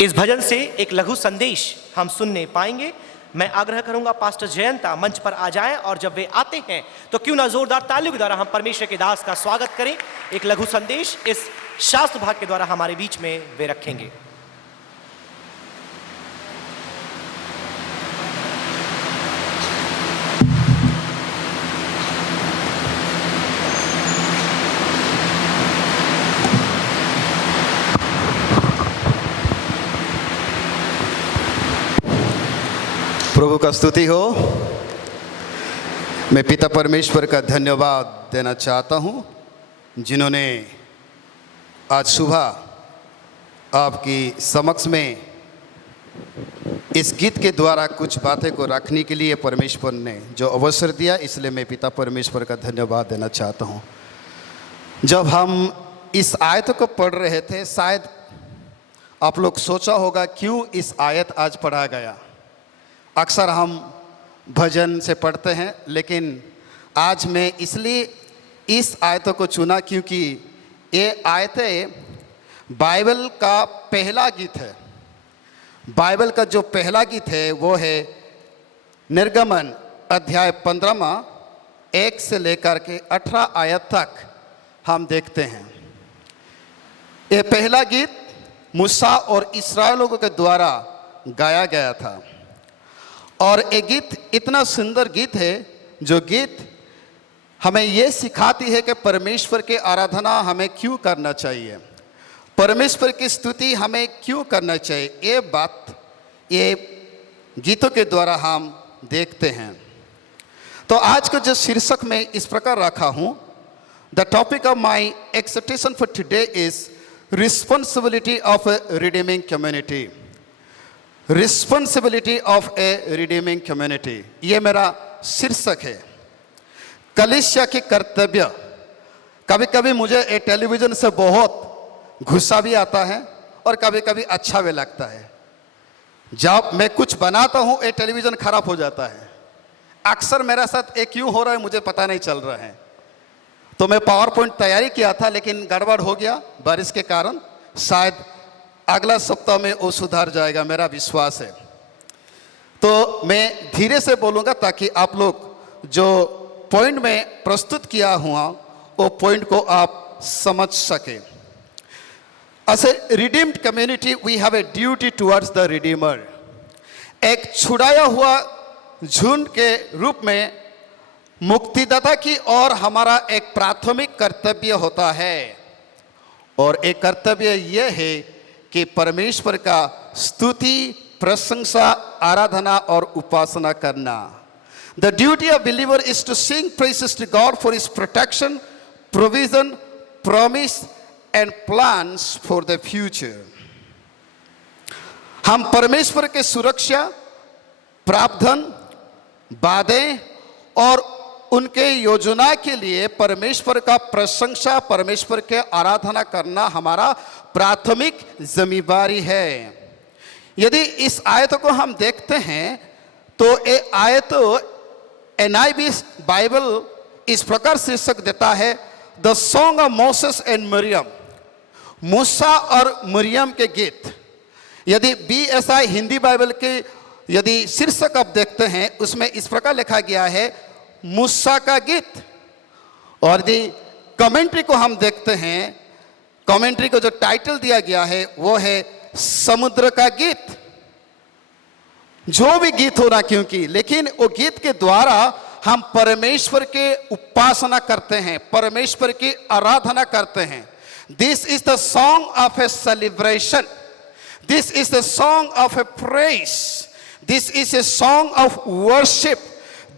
इस भजन से एक लघु संदेश हम सुनने पाएंगे। मैं आग्रह करूंगा पास्टर जयंता मंच पर आ जाएं और जब वे आते हैं तो क्यों ना जोरदार तालियों के द्वारा हम परमेश्वर के दास का स्वागत करें। एक लघु संदेश इस शास्त्र भाग के द्वारा हमारे बीच में वे रखेंगे। प्रभु का स्तुति हो। मैं पिता परमेश्वर का धन्यवाद देना चाहता हूं, जिन्होंने आज सुबह आपकी समक्ष में इस गीत के द्वारा कुछ बातें को रखने के लिए परमेश्वर ने जो अवसर दिया, इसलिए मैं पिता परमेश्वर का धन्यवाद देना चाहता हूं। जब हम इस आयत को पढ़ रहे थे, शायद आप लोग सोचा होगा क्यों इस आयत आज पढ़ा गया। अक्सर हम भजन से पढ़ते हैं, लेकिन आज मैं इसलिए इस आयतों को चुना क्योंकि ये आयतें बाइबल का पहला गीत है। बाइबल का जो पहला गीत है वो है निर्गमन अध्याय 15 1 से लेकर के 18 आयत तक हम देखते हैं। ये पहला गीत मूसा और इस्राएल लोगों के द्वारा गाया गया था और ये गीत इतना सुंदर गीत है, जो गीत हमें ये सिखाती है कि परमेश्वर की आराधना हमें क्यों करना चाहिए, परमेश्वर की स्तुति हमें क्यों करना चाहिए। ये बात ये गीतों के द्वारा हम देखते हैं। तो आज का जो शीर्षक मैं इस प्रकार रखा हूँ, the topic of my exhortation for today is responsibility of a redeeming community. Responsibility of a redeeming community, ये मेरा शीर्षक है। कलीसिया की कर्तव्य। कभी कभी मुझे ये टेलीविज़न से बहुत गुस्सा भी आता है और कभी कभी अच्छा भी लगता है। जब मैं कुछ बनाता हूँ ये टेलीविज़न खराब हो जाता है। अक्सर मेरा साथ ये क्यों हो रहा है मुझे पता नहीं चल रहा है। तो मैं पावर पॉइंट तैयारी किया था, लेकिन गड़बड़ हो गया बारिश के कारण। शायद अगला सप्ताह में वो सुधार जाएगा, मेरा विश्वास है। तो मैं धीरे से बोलूँगा ताकि आप लोग जो पॉइंट में प्रस्तुत किया हुआ वो पॉइंट को आप समझ सके। As a redeemed community we have a duty towards the redeemer. एक छुड़ाया हुआ झुंड के रूप में मुक्तिदाता की ओर हमारा एक प्राथमिक कर्तव्य होता है, और एक कर्तव्य यह है कि परमेश्वर का स्तुति, प्रशंसा, आराधना और उपासना करना। The duty of believer is to sing praises to God for his protection, provision, promise and plans for the future. हम परमेश्वर के सुरक्षा, प्रावधान, वादे और उनके योजना के लिए परमेश्वर का प्रशंसा, परमेश्वर के आराधना करना हमारा प्राथमिक जिम्मेदारी है। यदि इस आयत को हम देखते हैं तो ये आयत NIV बाइबल इस प्रकार शीर्षक देता है, the song of Moses and Miriam. मूसा और मरियम के गीत। यदि BSI हिंदी बाइबल के यदि शीर्षक आप देखते हैं, उसमें इस प्रकार लिखा गया है, मूसा का गीत। और यदि कमेंट्री को हम देखते हैं, कमेंट्री को जो टाइटल दिया गया है वो है समुद्र का गीत। जो भी गीत होना क्योंकि, लेकिन वो गीत के द्वारा हम परमेश्वर के उपासना करते हैं, परमेश्वर की आराधना करते हैं। This is the song of A celebration, this is the song of A praise, this is a song of worship,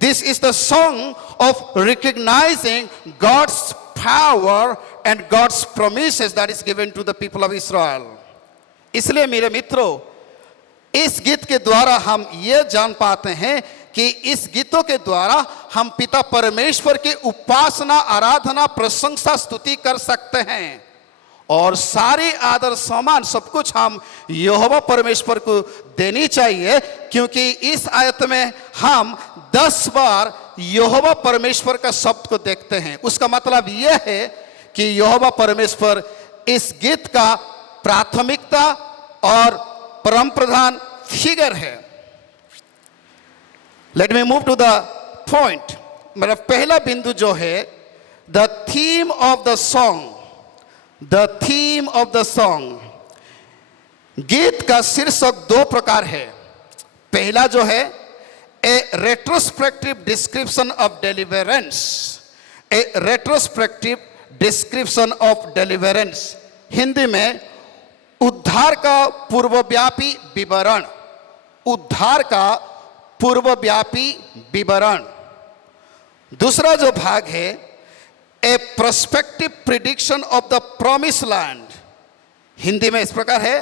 this is the song of recognizing God's power and God's promises that is given to the people of Israel. इसलिए मेरे मित्रों, इस गीत के द्वारा हम ये जान पाते हैं कि इस गीतों के द्वारा हम पिता परमेश्वर की उपासना, आराधना, प्रशंसा, स्तुति कर सकते हैं। और सारी आदर सम्मान सब कुछ हम यहोवा परमेश्वर को देनी चाहिए, क्योंकि इस आयत में हम 10 बार यहोवा परमेश्वर का शब्द को देखते हैं। उसका मतलब यह है कि यहोवा परमेश्वर इस गीत का प्राथमिकता और परम प्रधान फिगर है। Let me move to the point. मेरा पहला बिंदु जो है, the theme of the song, the theme of the song. गीत का शीर्षक दो प्रकार है। पहला जो है, a retrospective description of deliverance, a retrospective description of deliverance. Hindi में उद्धार का पूर्वव्यापी विवरण, उद्धार का पूर्वव्यापी विवरण। दूसरा जो भाग है, a prospective prediction of the promise land. Hindi में इस प्रकार है,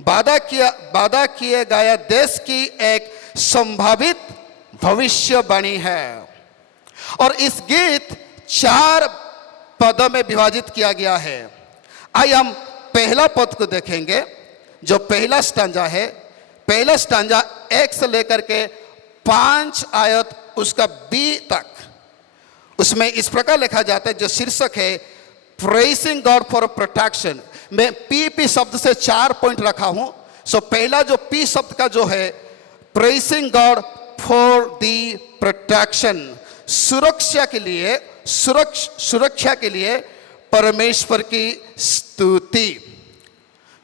वादा किए गए देश की एक संभावित भविष्यवाणी है। और इस गीत 4 पदों में विभाजित किया गया है। आइए हम पहला पद को देखेंगे, जो पहला स्टांजा है। पहला स्टांजा 1 से लेकर के 5 आयत उसका बी तक, उसमें इस प्रकार लिखा जाता है, जो शीर्षक है प्रेजिंग गॉड फॉर प्रोटेक्शन। मैं पी शब्द से 4 पॉइंट रखा हूं। सो पहला जो पी शब्द का जो है, praising God for the protection, सुरक्षा के लिए, सुरक्षा के लिए परमेश्वर की स्तुति।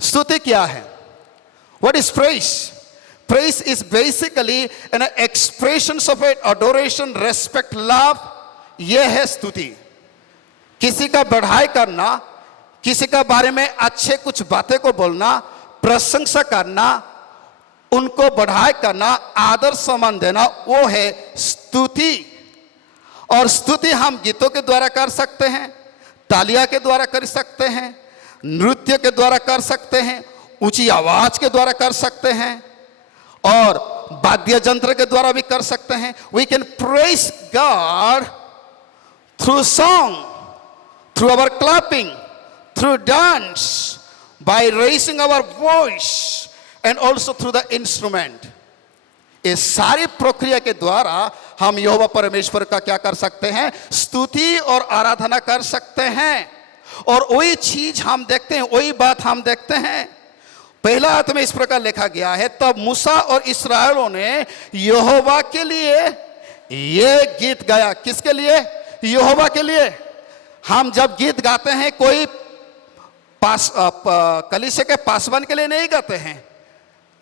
स्तुति क्या है? What is praise? Praise is basically an expression of adoration, respect, love. यह है स्तुति। किसी का बढ़ाई करना, किसी का बारे में अच्छे कुछ बातें को बोलना, प्रशंसा करना, उनको बढ़ाई करना, आदर सम्मान देना, वो है स्तुति। और स्तुति हम गीतों के द्वारा कर सकते हैं, तालियां के द्वारा कर सकते हैं, नृत्य के द्वारा कर सकते हैं, ऊंची आवाज के द्वारा कर सकते हैं, और वाद्य यंत्र के द्वारा भी कर सकते हैं। We can praise God through song, through our clapping, through dance, by raising our voice and also through the instrument. इस सारी प्रक्रिया के द्वारा हम यहोवा परमेश्वर का क्या कर सकते हैं? स्तुति और आराधना कर सकते हैं। और वही चीज हम देखते हैं, वही बात हम देखते हैं। पहला आयत में इस प्रकार लिखा गया है, तब मूसा और इस्राएलियों ने यहोवा के लिए ये गीत गाया। किसके लिए? यहोवा के लिए। हम जब गीत गाते हैं, कोई कलीसिया के पासवान के लिए नहीं गाते हैं,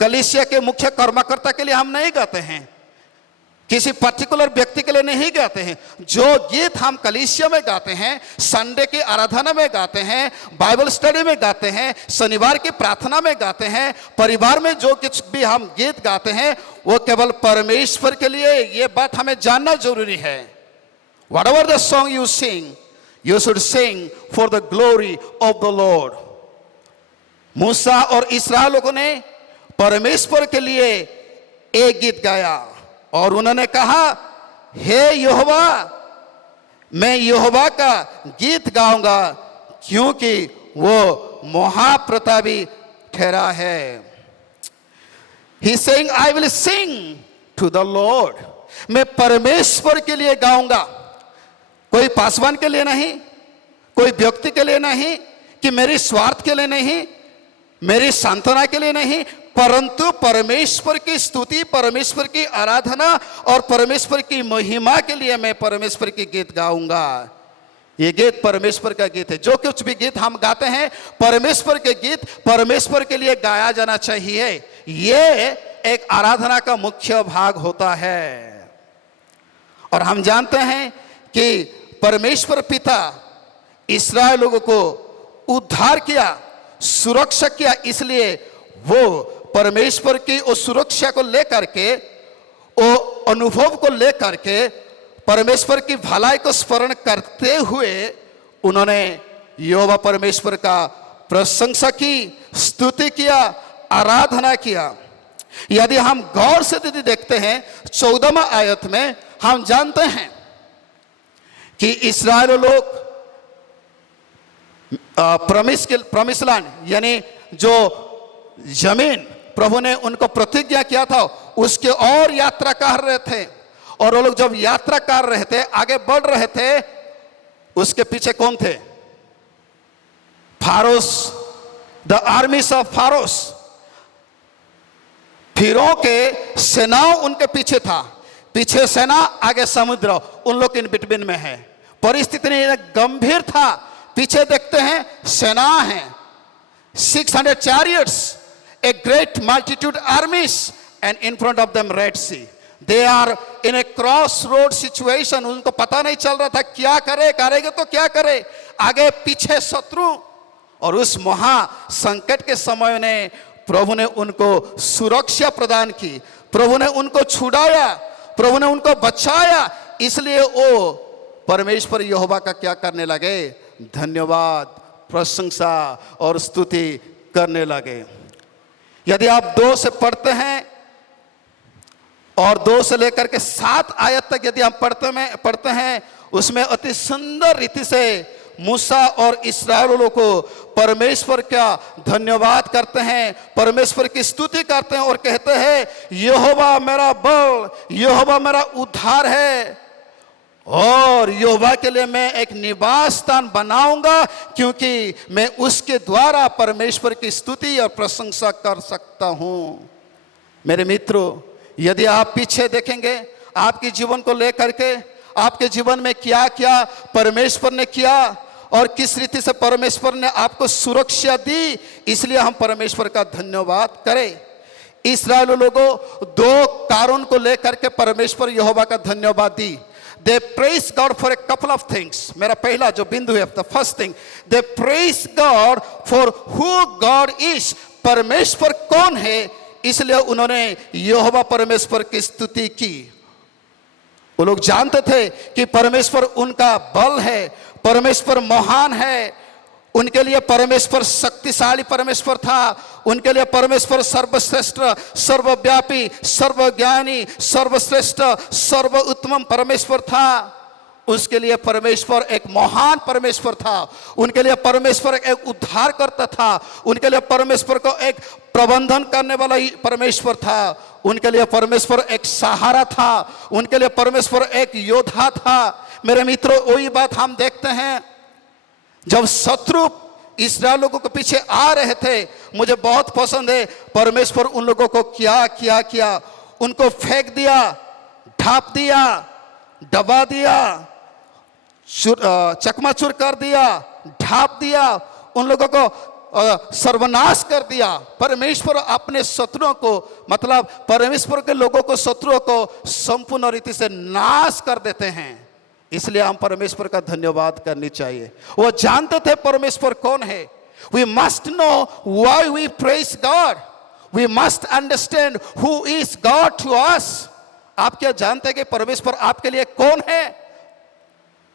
कलीसिया के मुख्य कर्मकर्ता के लिए हम नहीं गाते हैं, किसी पर्टिकुलर व्यक्ति के लिए नहीं गाते हैं। जो गीत हम कलीसिया में गाते हैं, संडे की आराधना में गाते हैं, बाइबल स्टडी में गाते हैं, शनिवार की प्रार्थना में गाते हैं, परिवार में जो कुछ भी हम गीत गाते हैं, वो केवल परमेश्वर के लिए। ये बात हमें जानना जरूरी है। Whatever the song you sing, you should sing for the glory of the Lord. मूसा और इस्राएल लोगों ने परमेश्वर के लिए एक गीत गाया और उन्होंने कहा, हे यहोवा, मैं यहोवा का गीत गाऊंगा क्योंकि वो महाप्रतापी ठहरा है। He is saying, I will sing to the Lord. मैं परमेश्वर के लिए गाऊंगा, कोई पासवान के लिए नहीं, कोई व्यक्ति के लिए नहीं, कि मेरी स्वार्थ के लिए नहीं, मेरी सांत्वना के लिए नहीं, परंतु परमेश्वर की स्तुति, परमेश्वर की आराधना और परमेश्वर की महिमा के लिए मैं परमेश्वर की गीत गाऊंगा। ये गीत परमेश्वर का गीत है। जो कुछ भी गीत हम गाते हैं, परमेश्वर के गीत परमेश्वर के लिए गाया जाना चाहिए। ये एक आराधना का मुख्य भाग होता है। और हम जानते हैं कि परमेश्वर पिता इस्राएल लोगों को उद्धार किया, सुरक्षा किया, इसलिए वो परमेश्वर की उस सुरक्षा को लेकर के, वो अनुभव को लेकर के, परमेश्वर की भलाई को स्मरण करते हुए उन्होंने यहोवा परमेश्वर का प्रशंसा की, स्तुति किया, आराधना किया। यदि हम गौर से यदि देखते हैं 14वां आयत में, हम जानते हैं कि इस्राएल लोग प्रॉमिस लैंड, यानी जो जमीन प्रभु ने उनको प्रतिज्ञा किया था, उसके और यात्रा कर रहे थे। और वो लोग जब यात्रा कर रहे थे, आगे बढ़ रहे थे, उसके पीछे कौन थे? फारोस, द आर्मीज ऑफ फारोस। फिरौन के सेनाओं उनके पीछे था, पीछे सेना आगे समुद्र, उन लोग इन बिटवीन में है। परिस्थिति गंभीर था। पीछे देखते हैं सेना है, 600 chariots, a great multitude armies, and in front of them Red Sea. They are in a crossroad situation. उनको पता नहीं चल रहा था क्या करे, करेंगे तो क्या करे, आगे पीछे शत्रु। और उस महा संकट के समय ने प्रभु ने उनको सुरक्षा प्रदान की, प्रभु ने उनको छुड़ाया, प्रभु ने उनको बचाया। इसलिए वो परमेश्वर यहोवा का क्या करने लगे, धन्यवाद, प्रशंसा और स्तुति करने लगे। यदि आप 2 से पढ़ते हैं और 2 से लेकर के 7 आयत तक यदि हम पढ़ते हैं, उसमें अति सुंदर रीति से मूसा और इस्राएलियों को परमेश्वर का धन्यवाद करते हैं, परमेश्वर की स्तुति करते हैं और कहते हैं यहोवा मेरा बल, यहोवा मेरा उद्धार है, और यहोवा के लिए मैं एक निवास स्थान बनाऊंगा, क्योंकि मैं उसके द्वारा परमेश्वर की स्तुति और प्रशंसा कर सकता हूं। मेरे मित्रों, यदि आप पीछे देखेंगे आपके जीवन को लेकर के, आपके जीवन में क्या क्या परमेश्वर ने किया और किस रीति से परमेश्वर ने आपको सुरक्षा दी, इसलिए हम परमेश्वर का धन्यवाद करें। इस्राएल लोगों 2 कारण को लेकर के परमेश्वर यहोवा का धन्यवाद दी। They praise God for a couple of things. मेरा पहला जो बिंदु है, the first thing, they praise God for who God is. परमेश्वर कौन है, इसलिए उन्होंने यहोवा परमेश्वर की स्तुति की। वो लोग जानते थे कि परमेश्वर उनका बल है, परमेश्वर महान है, उनके लिए परमेश्वर शक्तिशाली परमेश्वर था, उनके लिए परमेश्वर सर्वश्रेष्ठ, सर्वव्यापी, सर्वज्ञानी, सर्वश्रेष्ठ, सर्वोत्तम परमेश्वर था। उसके लिए परमेश्वर एक महान परमेश्वर था, उनके लिए परमेश्वर एक उद्धार करता था, उनके लिए परमेश्वर को एक प्रबंधन करने वाला परमेश्वर था, उनके लिए परमेश्वर एक सहारा था, उनके लिए परमेश्वर एक योद्धा था। मेरे मित्रों, वही बात हम देखते हैं जब शत्रु इस्राएल लोगों के पीछे आ रहे थे। मुझे बहुत पसंद है परमेश्वर उन लोगों को क्या किया, उनको फेंक दिया, ढाप दिया, दबा दिया, चकमाचूर कर दिया, ढाप दिया, उन लोगों को सर्वनाश कर दिया। परमेश्वर अपने शत्रुओं को, मतलब परमेश्वर के लोगों को, शत्रुओं को संपूर्ण रीति से नाश कर देते हैं। इसलिए हम परमेश्वर का धन्यवाद करनी चाहिए। वो जानते थे परमेश्वर कौन है। We must know why we praise God. We must understand who is God to us. आप क्या जानते हैं कि परमेश्वर आपके लिए कौन है?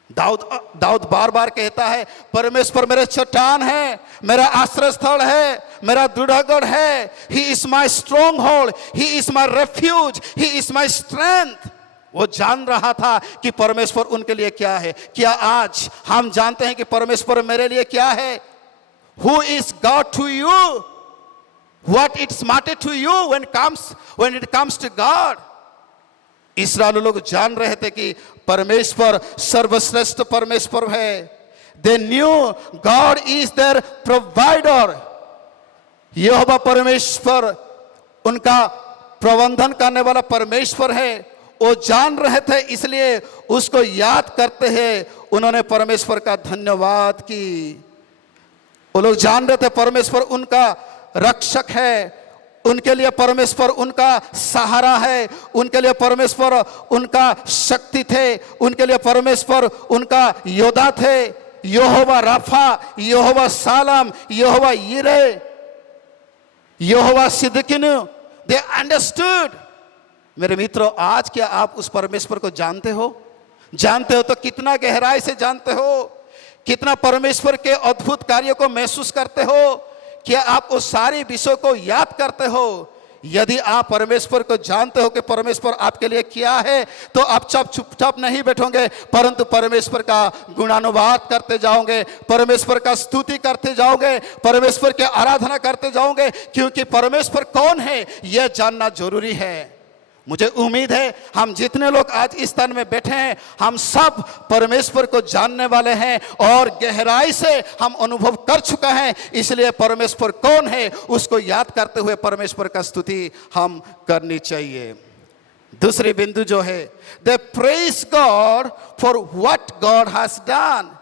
दाऊद बार बार कहता है परमेश्वर मेरे चट्टान है, मेरा आश्रय स्थल है, मेरा दृढ़गढ़ है। He is my stronghold, he is my refuge, he is my strength. वो जान रहा था कि परमेश्वर उनके लिए क्या है। क्या आज हम जानते हैं कि परमेश्वर मेरे लिए क्या है? Who is God to you? What it's matter to you when it comes to God? इस्राएल लोग जान रहे थे कि परमेश्वर सर्वश्रेष्ठ परमेश्वर है। They knew God is their provider. यहोवा परमेश्वर उनका प्रबंधन करने वाला परमेश्वर है। वो जान रहे थे, इसलिए उसको याद करते हैं उन्होंने परमेश्वर का धन्यवाद की। वो लोग जान रहे थे परमेश्वर उनका रक्षक है, उनके लिए परमेश्वर उनका सहारा है, उनके लिए परमेश्वर उनका शक्ति थे, उनके लिए परमेश्वर उनका योद्धा थे। यहोवा राफा, यहोवा सालम, यहोवा यिरे, यहोवा सिद्किनु, दे अंडरस्टूड। मेरे मित्रों, आज क्या आप उस परमेश्वर को जानते हो? जानते हो तो कितना गहराई से जानते हो, कितना परमेश्वर के अद्भुत कार्यों को महसूस करते हो? क्या आप उस सारे विषयों को याद करते हो? यदि आप परमेश्वर को जानते हो कि परमेश्वर आपके लिए क्या है, तो आप चुपचाप नहीं बैठोगे, परंतु परमेश्वर का गुणानुवाद करते जाओगे, परमेश्वर का स्तुति करते जाओगे, परमेश्वर की आराधना करते जाओगे, क्योंकि परमेश्वर कौन है यह जानना जरूरी है। मुझे उम्मीद है हम जितने लोग आज इस स्थान में बैठे हैं, हम सब परमेश्वर को जानने वाले हैं और गहराई से हम अनुभव कर चुका है। इसलिए परमेश्वर कौन है उसको याद करते हुए परमेश्वर का स्तुति हम करनी चाहिए। दूसरी बिंदु जो है, they praise God for what God has done.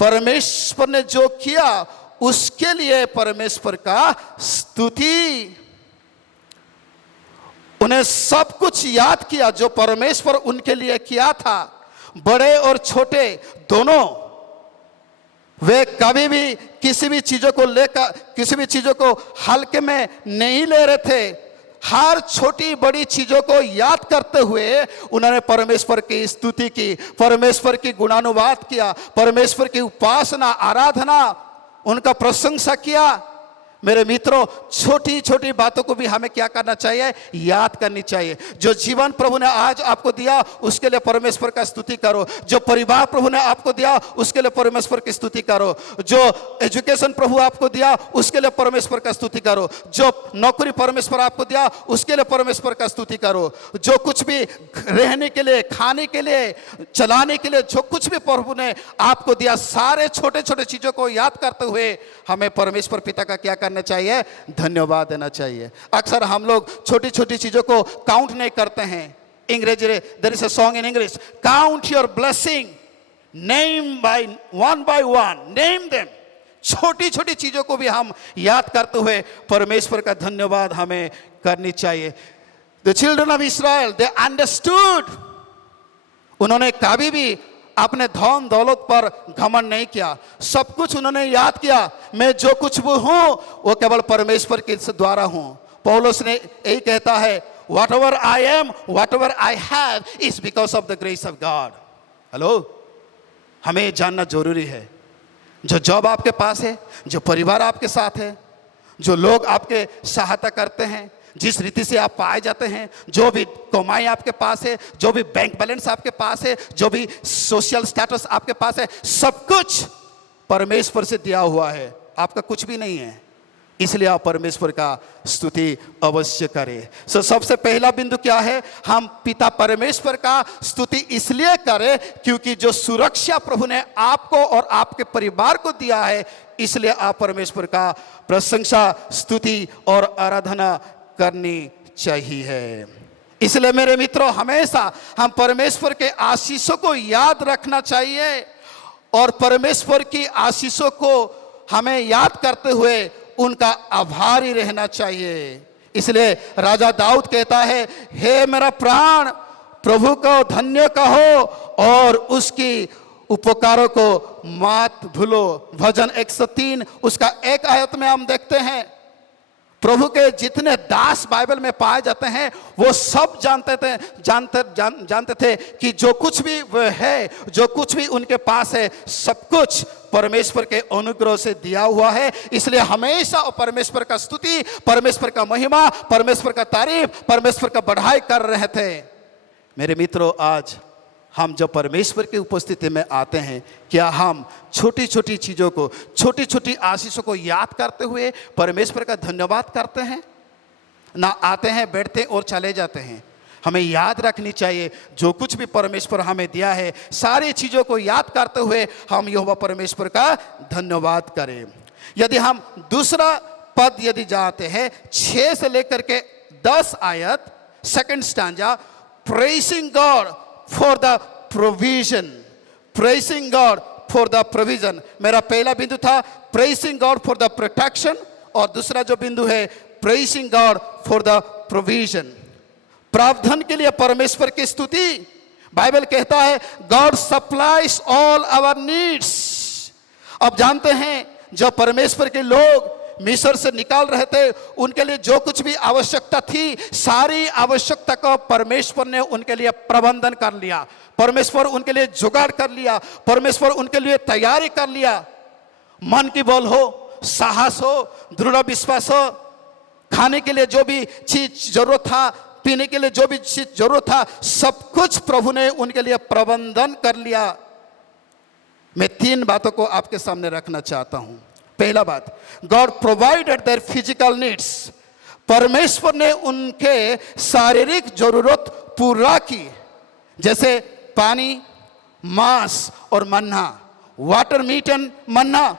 परमेश्वर ने जो किया उसके लिए परमेश्वर का स्तुति। उन्हें सब कुछ याद किया जो परमेश्वर उनके लिए किया था, बड़े और छोटे दोनों। वे कभी भी किसी भी चीजों को लेकर, किसी भी चीजों को हल्के में नहीं ले रहे थे। हर छोटी बड़ी चीजों को याद करते हुए उन्होंने परमेश्वर की स्तुति की, परमेश्वर की गुणानुवाद किया, परमेश्वर की उपासना, आराधना, उनका प्रशंसा किया। मेरे मित्रों, छोटी छोटी बातों को भी हमें क्या करना चाहिए? याद करनी चाहिए। जो जीवन प्रभु ने आज आपको दिया उसके लिए परमेश्वर का स्तुति करो। जो परिवार प्रभु ने आपको दिया उसके लिए परमेश्वर की स्तुति करो। जो एजुकेशन प्रभु आपको दिया उसके लिए परमेश्वर का स्तुति करो। जो नौकरी परमेश्वर आपको दिया उसके लिए परमेश्वर का स्तुति करो। जो कुछ भी रहने के लिए, खाने के लिए, चलाने के लिए जो कुछ भी प्रभु ने आपको दिया, सारे छोटे छोटे चीजों को याद करते हुए हमें परमेश्वर पिता का क्या करना चाहिए? धन्यवाद देना चाहिए। अक्सर हम लोग छोटी छोटी चीजों को काउंट नहीं करते हैं। अंग्रेजी there is a song in English, count your blessing, name by one, name them. छोटी छोटी चीजों को भी हम याद करते हुए परमेश्वर का धन्यवाद हमें करनी चाहिए। The children of Israel, they understood. उन्होंने कभी भी अपने धन दौलत पर घमंड नहीं किया। सब कुछ उन्होंने याद किया, मैं जो कुछ भी हूं वो केवल परमेश्वर के द्वारा हूं। पौलुस ने यही कहता है, what ever I am, what ever I have is because of the grace of God. Hello, हमें जानना जरूरी है, जो जॉब आपके पास है, जो परिवार आपके साथ है, जो लोग आपके सहायता करते हैं, जिस रीति से आप पाए जाते हैं, जो भी कमाई आपके पास है, जो भी बैंक बैलेंस आपके पास है, जो भी सोशल स्टेटस आपके पास है, सब कुछ परमेश्वर से दिया हुआ है। आपका कुछ भी नहीं है। इसलिए आप परमेश्वर का स्तुति अवश्य करें। सबसे पहला बिंदु क्या है? हम पिता परमेश्वर का स्तुति इसलिए करें क्योंकि जो सुरक्षा प्रभु ने आपको और आपके परिवार को दिया है, इसलिए आप परमेश्वर का प्रशंसा, स्तुति और आराधना करनी चाहिए। इसलिए मेरे मित्रों, हमेशा हम परमेश्वर के आशीषों को याद रखना चाहिए और परमेश्वर की आशीषों को हमें याद करते हुए उनका आभारी रहना चाहिए। इसलिए राजा दाऊद कहता है, हे मेरा प्राण प्रभु को धन्य कहो और उसकी उपकारों को मत भूलो। भजन 103 उसका 1 आयत में हम देखते हैं, प्रभु के जितने दास बाइबल में पाए जाते हैं वो सब जानते थे कि जो कुछ भी वह है, जो कुछ भी उनके पास है, सब कुछ परमेश्वर के अनुग्रह से दिया हुआ है। इसलिए हमेशा परमेश्वर का स्तुति, परमेश्वर का महिमा, परमेश्वर का तारीफ, परमेश्वर का बढ़ाई कर रहे थे। मेरे मित्रों, आज हम जब परमेश्वर की उपस्थिति में आते हैं, क्या हम छोटी छोटी चीज़ों को, छोटी छोटी आशीषों को याद करते हुए परमेश्वर का धन्यवाद करते हैं? ना आते हैं, बैठते हैं और चले जाते हैं। हमें याद रखनी चाहिए जो कुछ भी परमेश्वर हमें दिया है, सारी चीज़ों को याद करते हुए हम यहोवा परमेश्वर का धन्यवाद करें। यदि हम दूसरा पद यदि जाते हैं 6 से लेकर के 10 आयत, second stanza, praising God for the provision, praising God for the provision. मेरा पहला बिंदु था praising God for the protection और दूसरा जो बिंदु है praising God for the provision. प्रावधान के लिए परमेश्वर की स्तुति। बाइबल कहता है God supplies all our needs. अब जानते हैं जब परमेश्वर के लोग मिस्र से निकाल रहे थे, उनके लिए जो कुछ भी आवश्यकता थी, सारी आवश्यकता को परमेश्वर ने उनके लिए प्रबंधन कर लिया। परमेश्वर उनके लिए जुगाड़ कर लिया, परमेश्वर उनके लिए तैयारी कर लिया। मन की बल हो, साहस हो, दृढ़ विश्वास हो, खाने के लिए जो भी चीज जरूरत था, पीने के लिए जो भी चीज जरूरत था, सब कुछ प्रभु ने उनके लिए प्रबंधन कर लिया। मैं 3 बातों को आपके सामने रखना चाहता हूं। पहला बात, God provided their physical needs. परमेश्वर ने उनके शारीरिक जरूरत पूरा की, जैसे पानी, मांस और मन्ना, वाटर, मीट एंड मन्ना।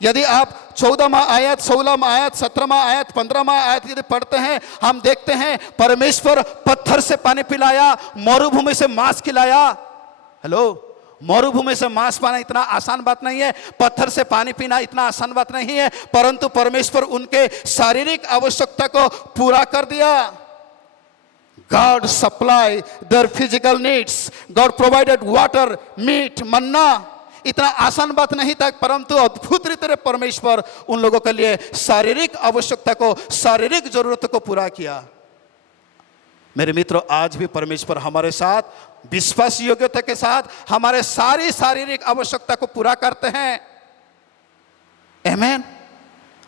यदि आप 14वां आयत, 16वां आयत, 17वां आयत, 15वां आयत यदि पढ़ते हैं, हम देखते हैं परमेश्वर पत्थर से पानी पिलाया, मरुभूमि से मांस खिलाया। हेलो, मरुभूमि से मांस पाना इतना आसान बात नहीं है, पत्थर से पानी पीना इतना आसान बात नहीं है, परंतु परमेश्वर उनके शारीरिक आवश्यकता को पूरा कर दिया। God supplied their physical needs. God provided water, meat, manna. इतना आसान बात नहीं था, परंतु अद्भुत रीति से परमेश्वर उन लोगों के लिए शारीरिक आवश्यकता को, शारीरिक जरूरत को पूरा किया। मेरे मित्रों, आज भी परमेश्वर हमारे साथ विश्वास योग्यता के साथ हमारे सारी शारीरिक आवश्यकता को पूरा करते हैं। Amen.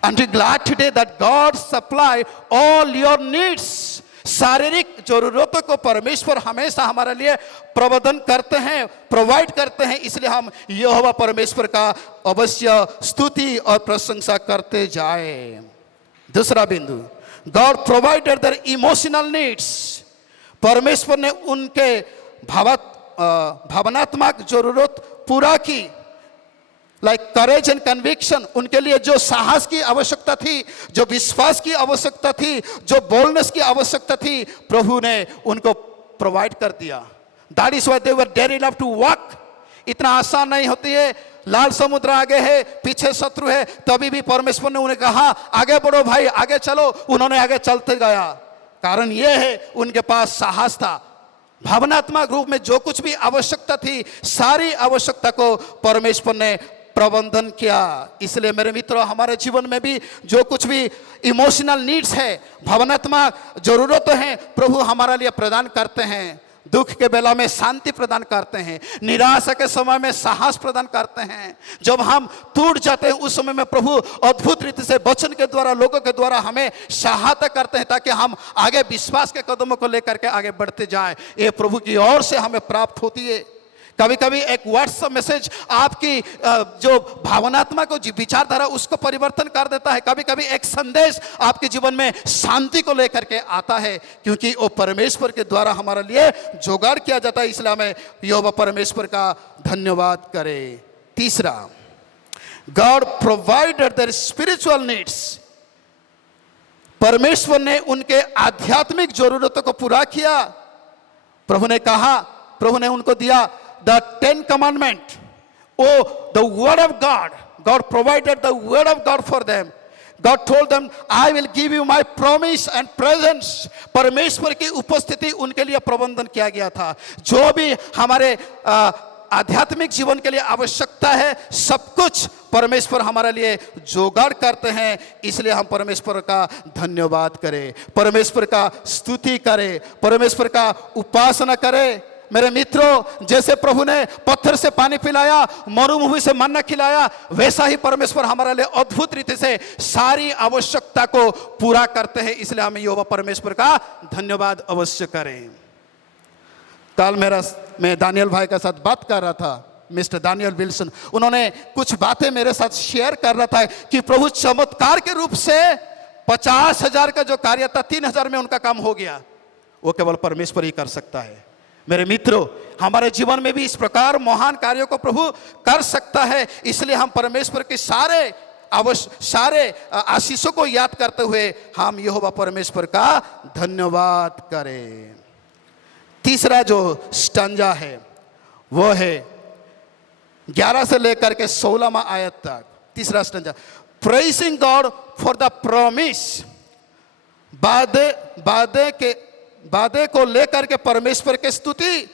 And we're glad today that God supply all your needs. शारीरिक जरूरतों को परमेश्वर हमेशा हमारे लिए प्रबंधन करते हैं, प्रोवाइड करते हैं। इसलिए हम यहोवा परमेश्वर का अवश्य स्तुति और प्रशंसा करते जाए। दूसरा बिंदु, God provided their emotional needs. परमेश्वर ने उनके भावनात्मक जरूरत पूरा की, लाइक करेज एंड कन्विक्शन। उनके लिए जो साहस की आवश्यकता थी, जो विश्वास की आवश्यकता थी, जो बोल्डनेस की आवश्यकता थी, प्रभु ने उनको प्रोवाइड कर दिया। That is why they were dare enough to walk. इतना आसान नहीं होती है, लाल समुद्र आगे है, पीछे शत्रु है, तभी भी परमेश्वर ने उन्हें कहा आगे बढ़ो भाई, आगे चलो। उन्होंने आगे चलते गया। कारण यह है उनके पास साहस था। भावनात्मक रूप में जो कुछ भी आवश्यकता थी, सारी आवश्यकता को परमेश्वर ने प्रबंधन किया। इसलिए मेरे मित्रों, हमारे जीवन में भी जो कुछ भी इमोशनल नीड्स है, भावनात्मक जरूरतें हैं, प्रभु हमारे लिए प्रदान करते हैं। दुख के बेला में शांति प्रदान करते हैं, निराशा के समय में साहस प्रदान करते हैं। जब हम टूट जाते हैं उस समय में प्रभु अद्भुत रीति से वचन के द्वारा, लोगों के द्वारा हमें सहायता करते हैं, ताकि हम आगे विश्वास के कदमों को लेकर के आगे बढ़ते जाएं। ये प्रभु की ओर से हमें प्राप्त होती है। कभी कभी एक व्हाट्सएप मैसेज आपकी जो भावनात्मक विचारधारा उसको परिवर्तन कर देता है। कभी कभी एक संदेश आपके जीवन में शांति को लेकर के आता है, क्योंकि वो परमेश्वर के द्वारा हमारे लिए जुगाड़ किया जाता है। इसलिए हमें यहोवा परमेश्वर का धन्यवाद करें। तीसरा, God provided their spiritual needs. परमेश्वर ने उनके आध्यात्मिक जरूरतों को पूरा किया। प्रभु ने कहा, प्रभु ने उनको दिया the 10 commandment. Oh, the word of God. God provided the word of God for them. God told them, I will give you my promise and presence. परमेश्वर की उपस्थिति उनके लिए प्रबंधन किया गया था। जो भी हमारे आध्यात्मिक जीवन के लिए आवश्यकता है, सब कुछ परमेश्वर हमारे लिए जुगाड़ करते हैं। इसलिए हम परमेश्वर का धन्यवाद करें, परमेश्वर का स्तुति करें, परमेश्वर का उपासना करें। मेरे मित्रों, जैसे प्रभु ने पत्थर से पानी पिलाया, मरुभूमि से मन्ना खिलाया, वैसा ही परमेश्वर हमारे लिए अद्भुत रीति से सारी आवश्यकता को पूरा करते हैं। इसलिए हमें यहोवा परमेश्वर का धन्यवाद अवश्य करें। कल मैं दानियल भाई के साथ बात कर रहा था, मिस्टर दानियल विल्सन। उन्होंने कुछ बातें मेरे साथ शेयर कर रहा था कि प्रभु चमत्कार के रूप से 50,000 का जो कार्य था, 3,000 में उनका काम हो गया। वो केवल परमेश्वर ही कर सकता है। मेरे मित्रों, हमारे जीवन में भी इस प्रकार महान कार्यों को प्रभु कर सकता है। इसलिए हम परमेश्वर के सारे आशीषों को याद करते हुए हम यहोवा परमेश्वर का धन्यवाद करें। तीसरा जो स्टंजा है वो है 11 से लेकर के 16वां आयत तक। तीसरा stanza, praising God for the promise. वादे को लेकर के परमेश्वर की स्तुति।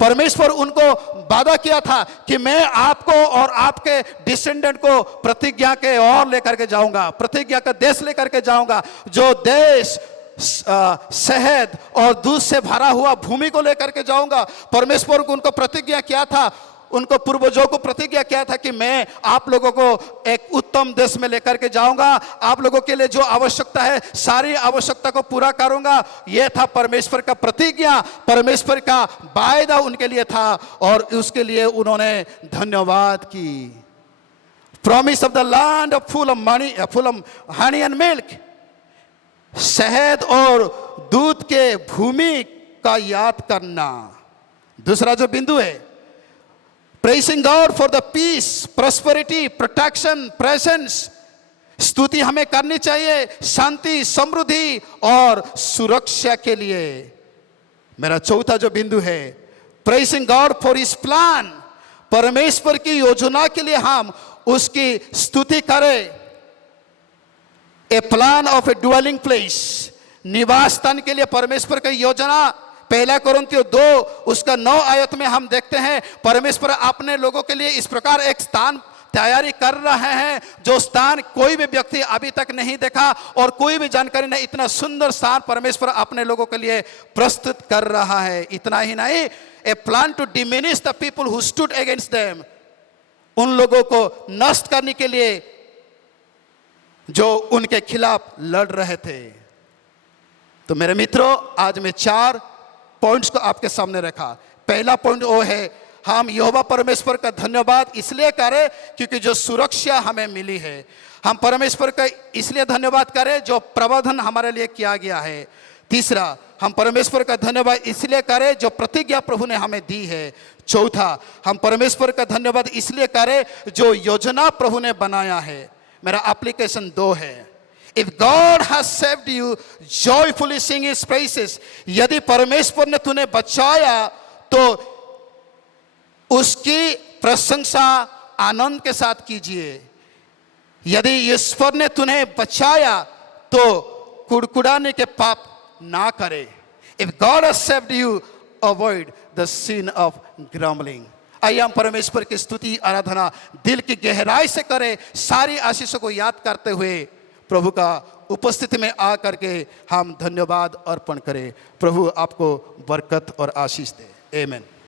परमेश्वर उनको वादा किया था कि मैं आपको और आपके डिसेंडेंट को प्रतिज्ञा के ओर लेकर के जाऊंगा, प्रतिज्ञा का देश लेकर के जाऊंगा, जो देश शहद और दूध से भरा हुआ भूमि को लेकर के जाऊंगा। परमेश्वर को उनको प्रतिज्ञा किया था, उनको पूर्वजों को प्रतिज्ञा किया था कि मैं आप लोगों को एक उत्तम देश में लेकर के जाऊंगा, आप लोगों के लिए जो आवश्यकता है सारी आवश्यकता को पूरा करूंगा। यह था परमेश्वर का प्रतिज्ञा, परमेश्वर का वायदा उनके लिए था, और उसके लिए उन्होंने धन्यवाद की। Promise of the land of full of honey and milk. शहद और दूध के भूमि का याद करना। दूसरा जो बिंदु है, praising God for the peace, prosperity, protection, presence. स्तुति हमें करनी चाहिए शांति, समृद्धि और सुरक्षा के लिए। मेरा चौथा जो बिंदु है, praising God for his plan, परमेश्वर की योजना के लिए हम उसकी स्तुति करें। A plan of a dwelling place, निवास स्थान के लिए परमेश्वर की योजना। पहला कोरिन्थियों 2 उसका 9 आयत में हम देखते हैं परमेश्वर अपने लोगों के लिए इस प्रकार एक स्थान तैयारी कर रहे हैं जो स्थान कोई भी व्यक्ति अभी तक नहीं देखा और कोई भी जानकारी नहीं। इतना सुंदर स्थान परमेश्वर अपने लोगों के लिए प्रस्तुत कर रहा है। इतना ही नहीं, a plan to diminish the people who stood against them, उन लोगों को नष्ट करने के लिए जो उनके खिलाफ लड़ रहे थे। तो मेरे मित्रों, आज मैं 4 पॉइंट्स को आपके सामने रखा। पहला पॉइंट वो है, हम यहोवा परमेश्वर का धन्यवाद इसलिए करें क्योंकि जो सुरक्षा हमें मिली है। हम परमेश्वर का इसलिए धन्यवाद करें जो प्रबंधन हमारे लिए किया गया है। तीसरा, हम परमेश्वर का धन्यवाद इसलिए करें जो प्रतिज्ञा प्रभु ने हमें दी है। चौथा, हम परमेश्वर का धन्यवाद इसलिए करें जो योजना प्रभु ने बनाया है। मेरा एप्लीकेशन 2 है, If God has saved you, joyfully sing His praises. यदि परमेश्वर ने तूने बचाया तो उसकी प्रशंसा आनंद के साथ कीजिए। यदि ईश्वर ने तुम्हें बचाया तो कुड़कुड़ाने के पाप ना करे। If God has saved you, avoid the sin of grumbling. आइए हम परमेश्वर की स्तुति आराधना दिल की गहराई से करें, सारी आशीषों को याद करते हुए प्रभु का उपस्थिति में आ करके हम धन्यवाद अर्पण करें। प्रभु आपको बरकत और आशीष दे। आमीन।